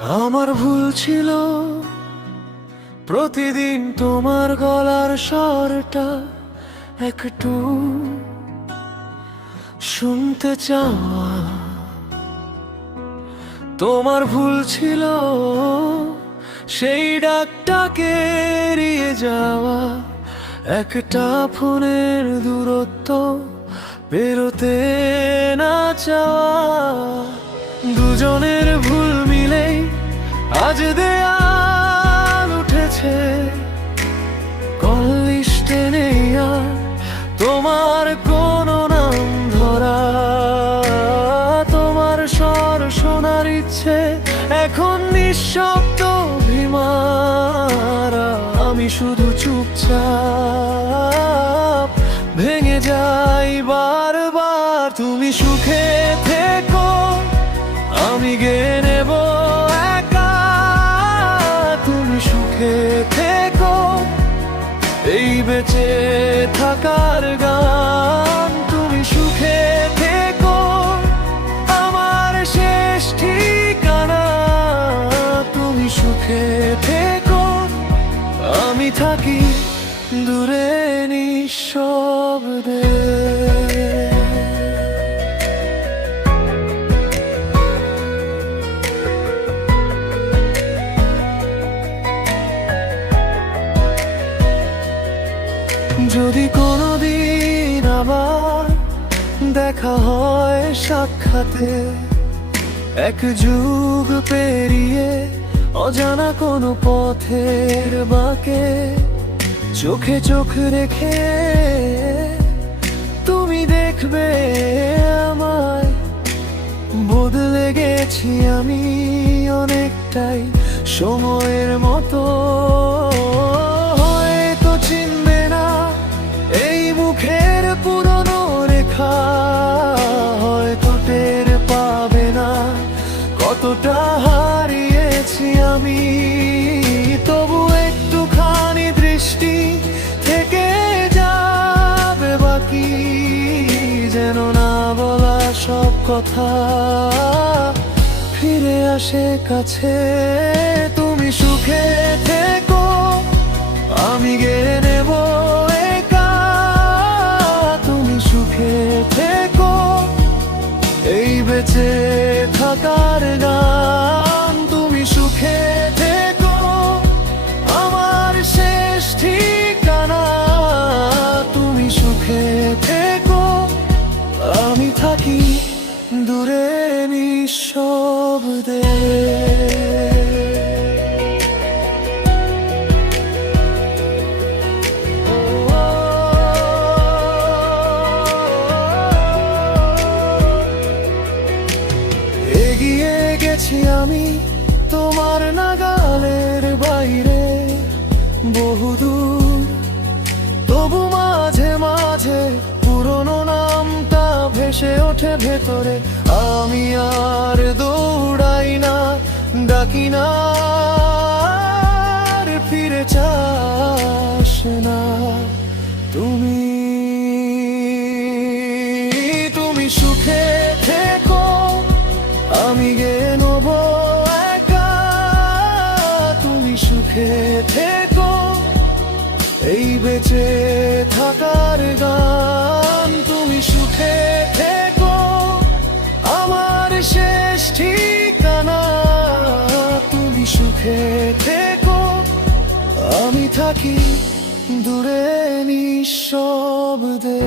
আমার ভুল ছিল প্রতিদিন তোমার গলার স্বরটা একটু শুনতে চাওয়া। তোমার ভুল ছিল সেই ডাকটাকে এড়িয়ে যাওয়া, একটা ফোনের দূরত্ব পেরোতে না চাওয়া। দুজনের ভুল মিলেই আজ দেয়াল উঠেছে, কল লিস্টে নেই আর তোমার কোনো নাম ধরা। তোমার স্বর শোনার ইচ্ছে এখন নিঃশব্দ অভিমারা। আমি শুধু চুপচাপ ভেঙে যাই বারবার। তুমি সুখে থেকো, আমি গেয়ে নেব একা। তুমি সুখে থেকো, এই বেঁচে থাকার গান। তুমি সুখে থেকো, আমার শেষ ঠিকানা। তুমি সুখে থেকো, আমি থাকি দূরে নিঃশব্দে। যদি কোনোদিন আবার দেখা হয় সাক্ষাতে, এক যুগ পেরিয়ে অজানা কোনো পথের বাঁকে, চোখে চোখ রেখে তুমি দেখবে আমায়। বদলে গেছি আমি অনেকটাই সময়ের মতো। হয়তো চিনবে না এই মুখের পুরনো রেখা, হয়তো টের পাবে না কতটা হারিয়েছি আমি। তবু একটুখানি দৃষ্টি থেকে যাবে বাকি, যেন না বলা সব কথা ফিরে আসে কাছে। তুমি সুখে থেকো, আমি গেয়ে নেব একা। তুমি সুখে থেকো, এই বেঁচে থাকার গান। তুমি সুখে থেকো, আমার শেষ ঠিকানা। তুমি সুখে থেকো, আমি থাকি দূরে নিঃশব্দে। এগিয়ে গেছি আমি তোমার নাগালের বাইরে বহুদূর, তবু মাঝে মাঝে পুরনো নামটা ভেসে ওঠে ভেতরে। আমি আর দৌড়াই না, ডাকি না, আর ফিরে চাস না। তুমি তুমি সুখে থেকো, আমি গেয়ে নেব একা। তুমি সুখে থেকো, এই বেঁচে থাকার গান। তুমি সুখে থেকো, আমার শেষ ঠিকানা। তুমি সুখে থেকো, আমি থাকি দূরে নিঃশব্দে।